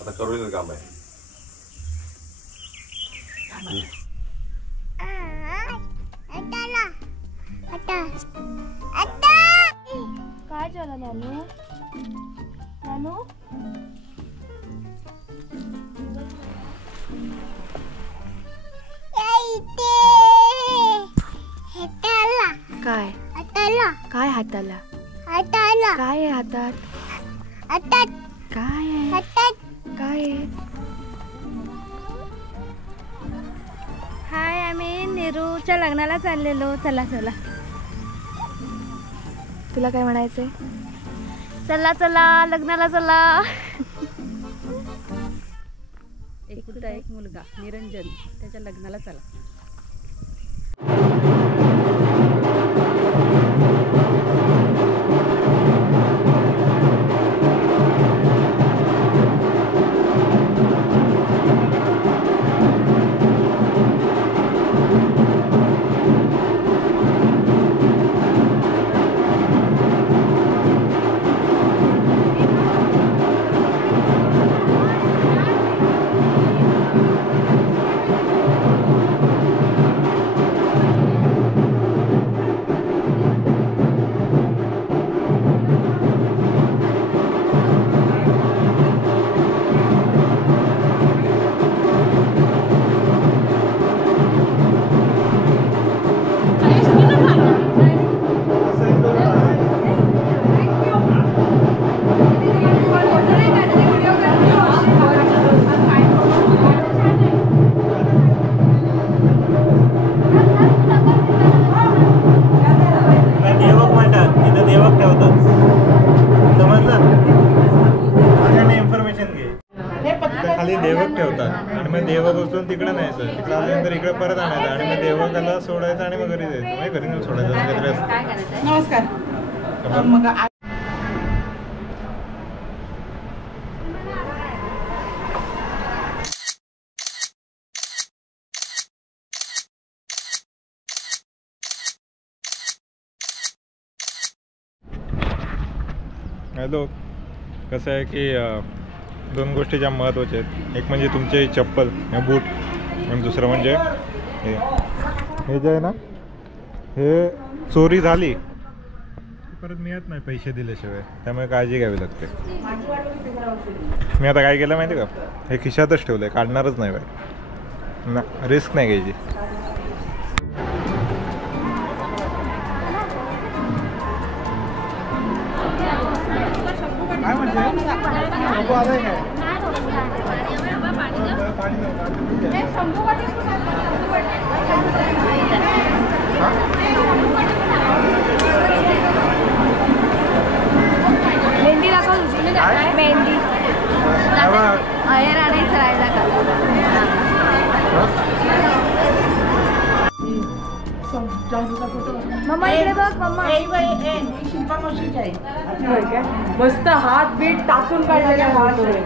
आता करूया काम आहे. काय झालं नानू? नानू काय काय हाताला काय आहे हातात? काय आहे काय आहे? हाय, आम्ही निरूच्या लग्नाला चाललेलो. चला चला. तुला काय म्हणायचंय? चला चला लग्नाला चला. एकुलता एक मुलगा निरंजन, त्याच्या लग्नाला चला. खाली देवक ठेवतात आणि मग देवक उचलून तिकडे न्यायचं. तिकडे आल्यानंतर इकडे परत आणायचं आणि मग देवकाला सोडायचं आणि मग घरी जायचं. म्हणजे घरी नेऊन सोडायचं. नमस्कार. हॅलो. कसं आहे की दोन गोष्टी ज्या महत्त्वाच्या आहेत. एक म्हणजे तुमचे चप्पल बूट आणि दुसरं म्हणजे हे जे आहे ना, हे चोरी झाली परत मिळत नाही पैसे दिल्याशिवाय. त्यामुळे काळजी घ्यावी लागते. मी आता काय केलं माहिती का, हे खिशातच ठेवलं आहे, काढणारच नाही बाहेर. ना रिस्क नाही घ्यायची. काय म्हणते मेहंदी दाखव तुझी. मेहंदी अयर आणायचं राहायला का? मम्मा इकडे बघ. मम्मा शिल्पा मावशीची आहे. मस्त हात बीट टाकून काढलेला हात आहे.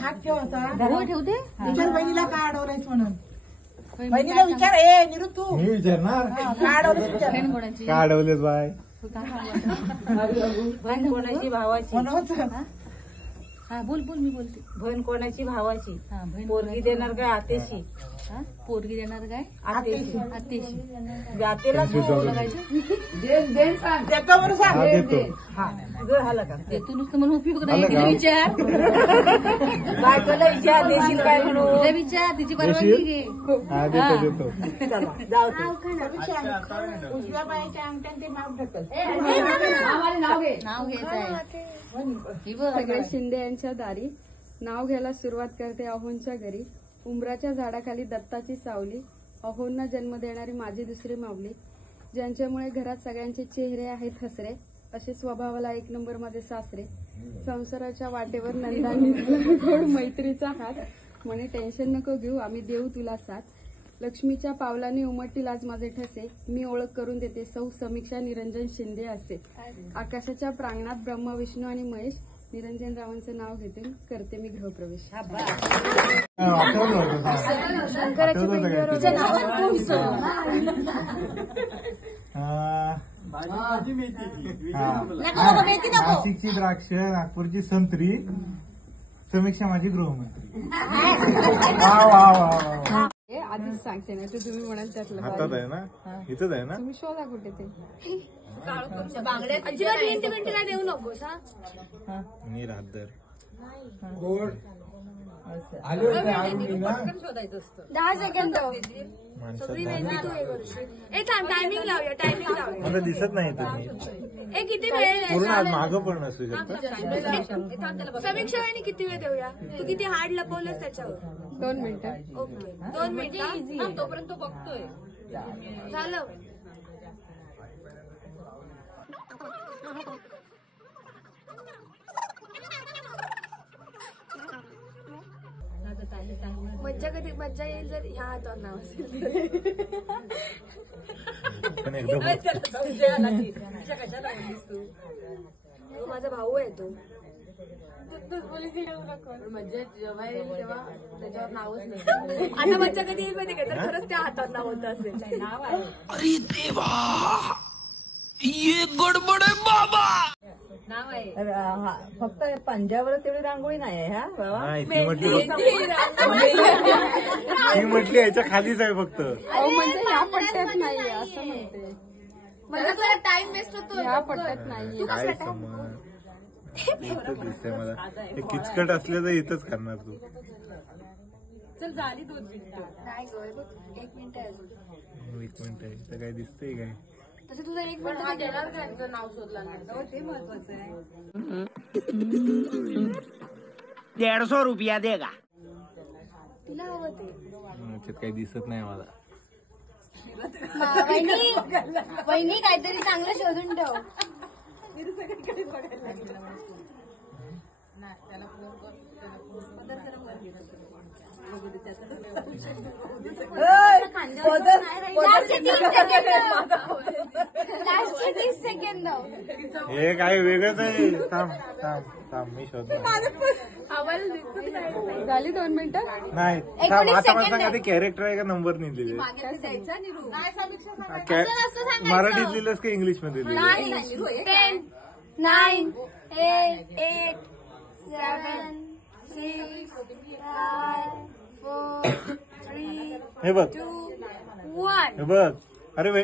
हात ठेवते. विचार बहिणीला का अडवलंयस म्हणून. बहिणीला विचार. ए निरू तू मी विचारणार का अडवलंयस. विचार का अडवलेस बाय. बहीण कोणाची भावाची. हा बोल बोल. मी बोलते. बहीण कोणाची भावाची. पोरगी देणार काय आतेशी. पोरगी देणार काय आतेशी. आतेशी जातेला त्यांची जोड. देतो म्हणून सांग. हा, देतो. हा तुझं झालं का? तू नुसतं म्हणून उपयोग नाही आलं का? तिला विचार बायकोला विचार देशील काय म्हणून. तिला विचार तिची परवानगी घे हा देतो देतो. चला, जाऊ दे. उजव्या पायाच्या अंगठ्यात ते माप ढकल. नाव घ्यायचं आहे ही बघ. सगळे शिंदे यांच्या दारी नाव घ्यायला सुरुवात करते अहोंच्या घरी. उंबराच्या झाडाखाली दत्ताची सावली, अहोंना जन्म देणारी माझी दुसरी माऊली, ज्यांच्यामुळे घरात सगळ्यांचे चेहरे आहेत हसरे, असे स्वभावाला एक नंबर माझे सासरे. संसाराच्या वाटेवर नंदांनी गोड मैत्रीचा हात, म्हणे टेन्शन नको घेऊ आम्ही देऊ तुला साथ. लक्ष्मीच्या पावलाने उमटतील आज माझे ठसे, मी ओळख करून देते सौ समीक्षा निरंजन शिंदे असे. आकाशाच्या प्रांगणात ब्रह्मा विष्णू आणि महेश, निरंजन रावांचं नाव घेते करते मी गृहप्रवेश. शंकराची पिंडीवर नाशिकची द्राक्ष, नागपूरची संत्री, समीक्षा माझी गृहमंत्री. वा वा वा. आधीच सांगते ना ते तुम्ही म्हणाल त्यातलं हातात आहे ना, इथंच आहे ना. तुम्ही शोधा कुठे ते. अजिबात मिनिट मिनिटला देऊ नकोस हा. मी राहदर. 10 सेकंद माणसात टायमिंग लावूया टायमिंग लावूया. मला दिसत नाही तुम्ही. ए किती वेळ पूर्ण आज मागं पण नसू शकता. समीक्षा वेळी किती वेळ देऊया. तू किती हार्ड लपवलंस त्याच्यावर. 2 मिनिटं. ओके 2 मिनिट तोपर्यंत बघतोय झालं. मज्जा येईल जर ह्या हातावर नाव असेल. पण एकदम तो माझा भाऊ आहे तो. म्हणजे जेव्हा येईल तेव्हा त्याच्यावर नावच नाही. आता मज्जा कधी येईल माहिती का जर खरंच त्या हातावर नाव होतं असेल. नाव आहे अरे देवा ये गडबड आहे बाबा. नाव आहे. फक्त पंजाबवर तेवढी रांगोळी नाही आहे. नाही, ती म्हटली याच्या खालीच आहे फक्त. म्हणजे ह्या पट्ट्यात नाहीये असं म्हणते. म्हणजे तुला टाइम वेस्ट होतो. ह्या पट्ट्यात नाहीये. काय समज इथंच दिसतंय मला. हे किचकट असलं तर इथंच करणार तू. चल झाली 2 मिनिटं. नाही गं 1 मिनिट आहे अजून. 1 मिनिट आहे. इथं काय दिसतंय काय. तसं तुझं 1 पण हा मिनिट देणार का यांचं नाव शोधला नाही ते महत्वाचं आहे. 150 रुपया देगा. तुला हवं ते. याच्यात काही दिसत नाही मला. वहिनी काहीतरी चांगलं शोधून ठेव. लास्टचे 30 सेकंद. हे काय वेगळंच आहे. थांब थांब थांब मी शोधतो. झाली 2 मिनिटं. नाही थांब. आता मला सांगा ते कॅरेक्टर आहे का नंबर नाही दिले. मराठीत लिहिलंस का इंग्लिश मध्ये लिहिलं. 10 9 8 7 6 5 4 3 हे बघ 2 1. हे बघ. अरे वे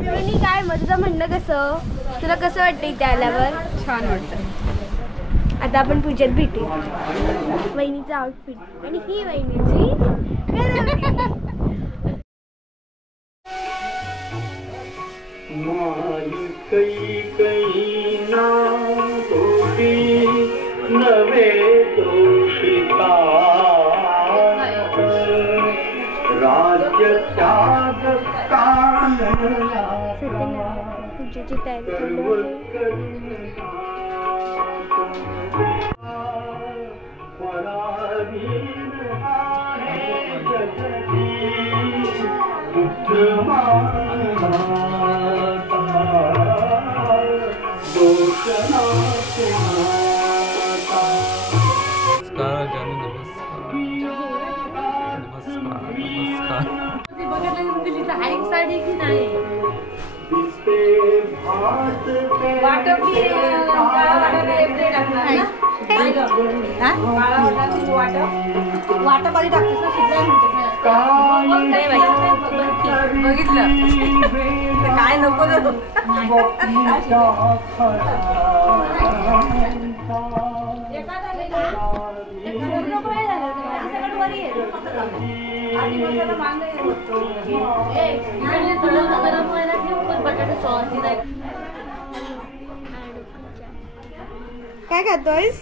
वहिनी काय मग तुझं म्हणणं कसं. तुला कसं वाटतं इथे आल्यावर. छान वाटतं. आता आपण पूजेत भेटू. वहिनीचं आउटफिट आणि ही वहिनीची नवे दोषिता राज्य त्याग पूजेची तयारी चालू साडी की नाही. भात वाटप की काळा वाटाणा एवढे टाकणार ना? काय गं? काळा वाटाणा वाटप आधी टाकतेस ना, शिजवायला म्हणते बघितलं ते काय नको देतो. काय खातोयस?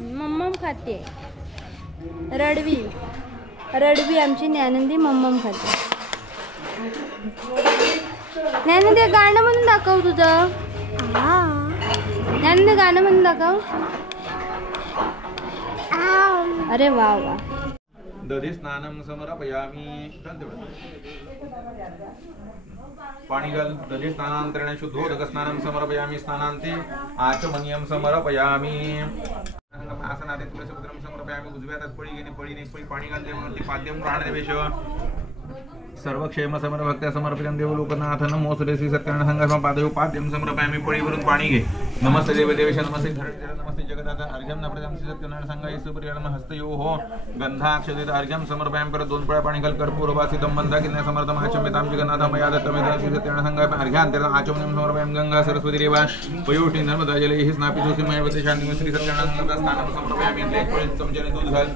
मम्मम खाते. रडवी आमची ज्ञानंदी मम्मम खाते. ज्ञानंदी गाणं म्हणून दाखव तुझं. ज्ञानंदी गाणं म्हणून दाखव. अरे वा वा. दधी स्नानम समर्पयामी. पाणी घाल. दधी स्नानांतरेण शुद्धोदक स्नानम समर्पयामी. स्नानांते आचमनीयम समर्पयामी. आसनाते तुलसीपत्रम समर्पयामी. उजव्या हातात पळी घेणे. पळीने पळी पाणी घाल. देवावरती पाद्यम ग्रहणदेवेश. सर्व क्षेम समर्भक्त्या समर्पितं देवलोकनाथ. नमो श्री सत्यनारायण संघ पादयो पाद्यम समर्पयामी. पळीवरून पाणी घे. नमस्ते देवदेवेश. नमस्ते धरतीला. नमस्ते जगदाता. अर्घ्यम नप्रदम श्री सत्यनारायण संघाय सुप्रियम हस्तयो हो गंधाक्षतेत अर्घ्यम समर्पयामी. परत 2 पळ्या पाणी घाल. कर्पूरवासितं मंदाकिन्या समर्थम आचम्यतां जगन्नाथ मया दत्तमेतं श्री सत्यनारायण संघाय अर्घ्यान्तरं आचमनीयं समर्पयामी. गंगा सरस्वती रेवा पयोष्ठी नर्मदा जले हि स्नापितोऽसि मयवते शान्तिं श्री सत्यनारायण संघ स्नानं समर्पयामी. 1 चमच्याने दूध घाल.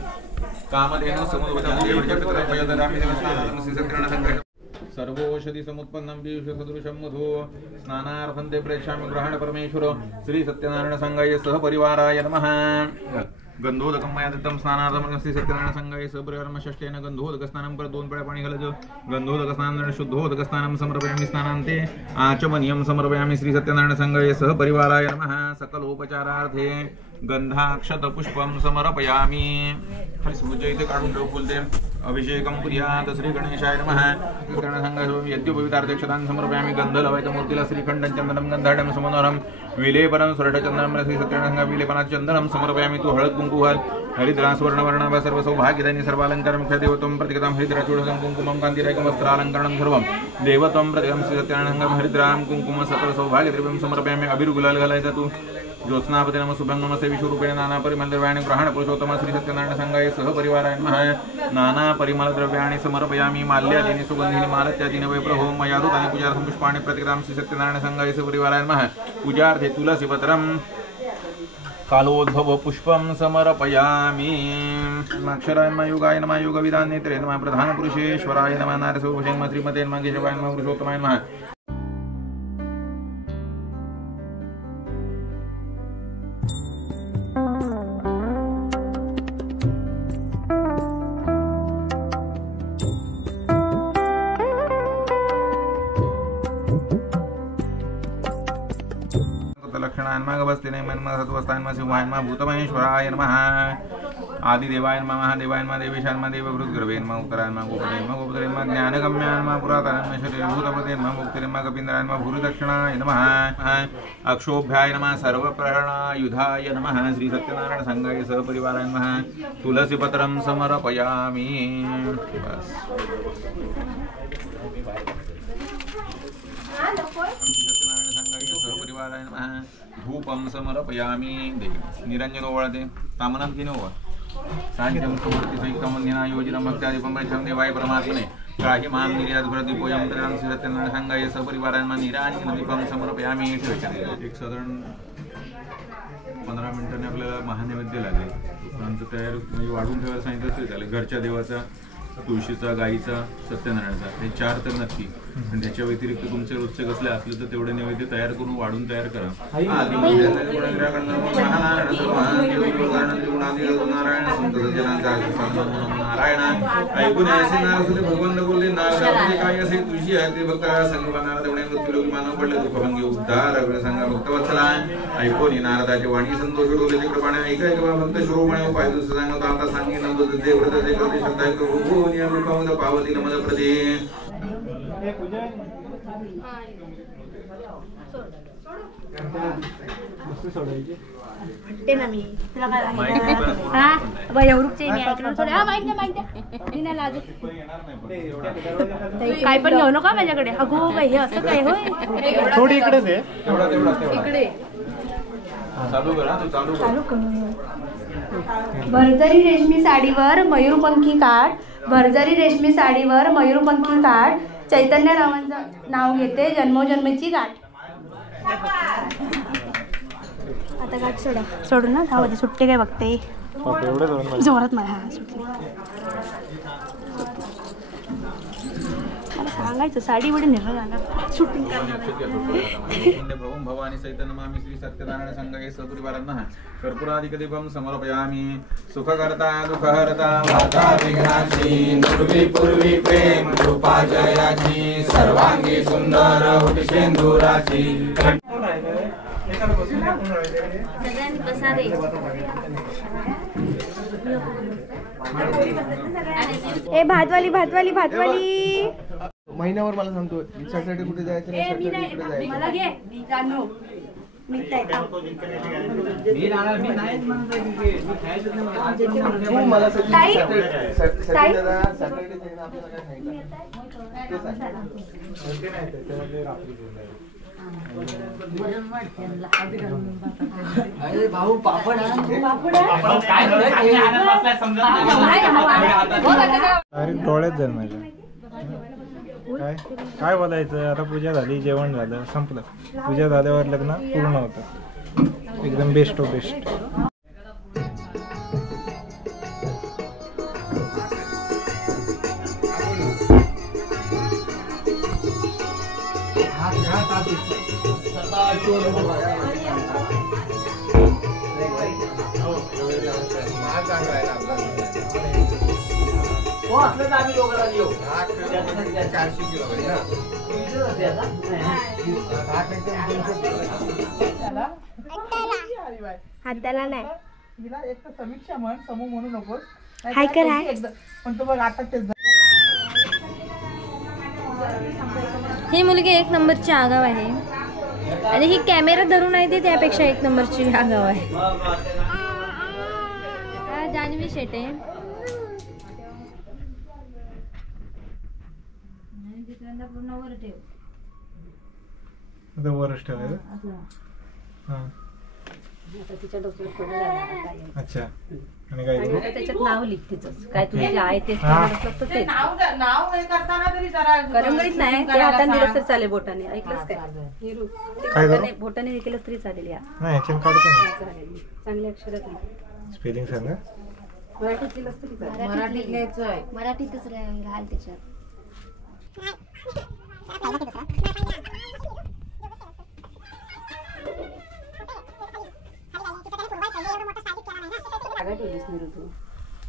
कामधेनु समुद्भवतं देवच्या पितरं पयोदरामि देवस्नानं श्री सत्यनारायण संघाय. सर्वौषधि समुत्पन्नं पीयूष सदृशं मधु स्नानार्थं ते प्रेक्षामि ग्रहण परमेश्वर. श्री सत्यनारायण संघाय सहपरिवाराय नमः. गंधोदकं मया दत्तं स्नानार्थं श्री सत्यनारायण संघाय सहपरिवारं षष्ठेन गंधोदक स्नानं. परत 2 पळ्या पाणी घालायचं. गंधोदक स्नानं शुद्धोदक स्नानं समर्पयामि. स्नानान्ते आचमनीयं समर्पयामि. श्री सत्यनारायण संघाय सहपरिवाराय नमः. सकलोपचारार्थे गंधाक्षत पुष्पं समर्पयामि. खाली सूर्य इथे काढून ठेव. बोलते अभिषेकं कुर्यात् श्री गणेशाय नमः. संघ यज्ञोपवितार्थक्षतां समर्पयामि. गंध लावायच्या मूर्तीला. श्रीखंडं चंदनं गंधाढ्यं समनोरं विलेपनं सुरठचंदनं श्री सत्यनारायण संघ विलेपनात् चंदनं समर्पयामि. तू हळद कुंकू घाल. हरिद्रास्वर्णवर्णाभा सर्व सौभाग्यदायिनी सर्वालंकारं मुख्य देवत्वं प्रतिगतं हरिद्राचूडकं कुंकुमं कान्तिरेकं वस्त्रालंकरणं सर्वं देवत्वं प्रतिगतं श्री सत्यनारायण संघ हरिद्रां कुंकुम सकल सौभाग्यद्रव्यं समर्पयामि. अबीर गुलाल घालायचा तू. ज्योत्स्नापति नम शुभं नमस्ते विश्वरूपेण नाना परिमल द्रव्याणि ग्रहण पुरुषोत्तम श्री सत्यनारायण संघाय सहपरिवाराय नमः. नाना परिमल द्रव्याणि समर्पयामि. माल्यादीनि सुगंधीनि मालत्यादीनि वैप्रहो मयादूतानि पूजार्थं पुष्पाणि प्रतिगतां श्री सत्यनारायण संघाय सहपरिवाराय नमः. पूजार्थे तुलसीपत्रं कालोद्भव पुष्पं समर्पयामि. अक्षराय नमः. योगाय नमः. योगविदान नेत्रे नमः. प्रधान पुरुषेश्वराय नमः. नारसिंहाय नमः. श्रीमते नमः. केशवाय नमः. पुरुषोत्तमाय नमः. भूतमहेश्वराय नमः. आदिदेवाय नमः. महादेवाय नमः. देवेशाय नमः. देवभृद्गर्वे नमः. उत्तराय नमः. गोपते नमः. गोपते नमः. ज्ञानगम्याय नमः. पुरातनाय नमः. शरीरभूतपते नमः. मुक्तिरे नमः. कपीन्द्राय नमः. भूरिदक्षिणाय नमः. अक्षोभ्याय नमः. सर्वप्रहरणायुधाय नमः. श्री सत्यनारायण संघाय सहपरिवाराय नमः. तुलसीपत्रं समर्पयामि. बस सत्यनारायण संघाय सहपरिवाराय नमः. धूपं समर्पयामि. निरंजन ओवाळते. तामनात घेणे ओवा. साहित्यं समर्पित संयुक्तमन्यना योजिनं भक्त्यादीपं वैष्णवं देवाय परमात्मने. त्राहि मां निर्यातप्रदीपोऽयं त्रयं श्री सत्यनारायण संघाय सहपरिवाराय नमः. निरांजनदीपं समर्पयामि. एक साधारण 15 मिनिटांनी आपल्याला महानैवेद्य लागेल. तोपर्यंत तयार म्हणजे वाढून ठेवायला सांगितलं तरी चालेल. घरच्या देवाचा, तुळशीचा, गाईचा, सत्यनारायणचा हे 4 तर नक्की. आणि त्याच्या व्यतिरिक्त तुमचे रोजचे कसले असले तर तेवढे नैवेद्य तयार करून वाढून तयार करा. नारायण ऐकून असे नारद भगवंत बोलले. नारदाचे काय असे तुझी आहे ते भक्त संगीत नारद एवढे मृत्यूलोकी मानव पडले. दुःखभंगी उद्धार सांगा भक्तवत्सला. ऐकून नारदाची वाणी संतोष होते. कृपाने ऐका भक्त श्रोमणे उपाय दुसरं सांगतो. आता सांगी नव्हतं देवव्रत ते करते शब्द पावती नमद प्रदे. म्हणते ना मी तुला काय हा एवढूचे मी ऐकलं थोडं हा माहिती नाही लाजू काय पण घेऊ नका माझ्याकडे अगो बाई हे असं काय होय थोडी इकडेच आहे इकडे चालू कर हा, तू चालू कर. भरजरी रेशमी साडीवर मयूरपंखी काठ भरजरी रेशमी साडीवर मयूरपंखी काठ चैतन्यरावांचं नाव घेते जन्मोजन्मीची गाठ. आता गाठ सोडून ना धावते सुट्टे काय बघते जोरात मला हा सुटली मला सांगायचं साडी वडे निर्णय शूटिंग भवं भवानी सैतनमामि श्री सत्यनारायण संघे सपरिवारांना कर्पूरादिकदीपं समर्पयामि सुखकर्ता दुःखहर्ता वाता विघ्नाची नुर्वी पूर्वी प्रेम रूपा जयाची सर्वांगी सुंदर हुतशेंदुराची. ए भातवाली भातवाली भातवाली महिन्यावर मला सांगतो रिक्षासाठी कुठे जायचं मला घे मी जाणू मी मला अरे भाऊ पापड डोळ्यात जाईल माझ्या. काय काय बोलायचं आता पूजा झाली जेवण झालं संपलं. पूजा झाल्यावर लग्न पूर्ण होतं एकदम बेस्ट ऑफ बेस्ट. हाताला नाही हिला एक तर समीक्षा म्हण समूह म्हणू नकोस हाय कर हाय पण तो बघ आता ते ही मुलगी एक नंबरची आगाव आहे आणि ही कॅमेरा धरून आहे ते त्यापेक्षा एक नंबरची आगाव आहे. हा जान्हवी शेटे वरच ठेवायचं. अच्छा आणि काय त्याच्यात नाव लिख तिचं काय तुझे आहे ते नाव हे करताना तरी जरा करंगळीत नाही ते हाताने दिलं तर चालेल बोटाने ऐकलंच काय बोटाने हे केलं तरी चालेल. या नाही ह्याच्यानं काढतो ना. चांगल्या अक्षरात स्पेलिंग सांगा. मराठीत लिहिलंस तरी चालेल. मराठीत लिहायचंय मराठीतच राहाल त्याच्यात.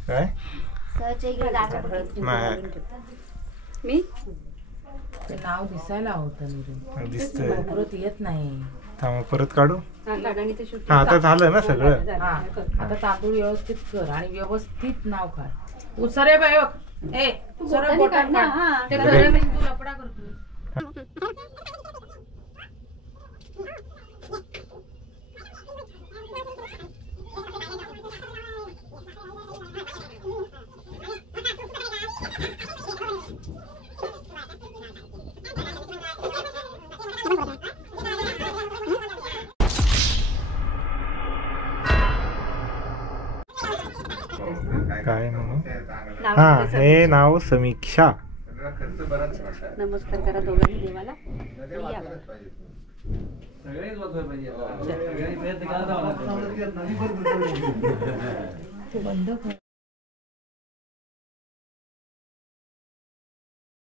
काय मी नाव दिसायला होतं दिसतंय परत येत नाही. थांबा परत काढू. हा आता झालं ना सगळं. आता तांदूळ व्यवस्थित कर आणि व्यवस्थित नाव काढ. उसरे बाई बघ ए उसरे बोटात काढ. ते खरं नाही तू लपडा करतो. काय म्हणून हा हे नाव समीक्षा. नमस्कार करा दोघांनी देवाला. सगळेच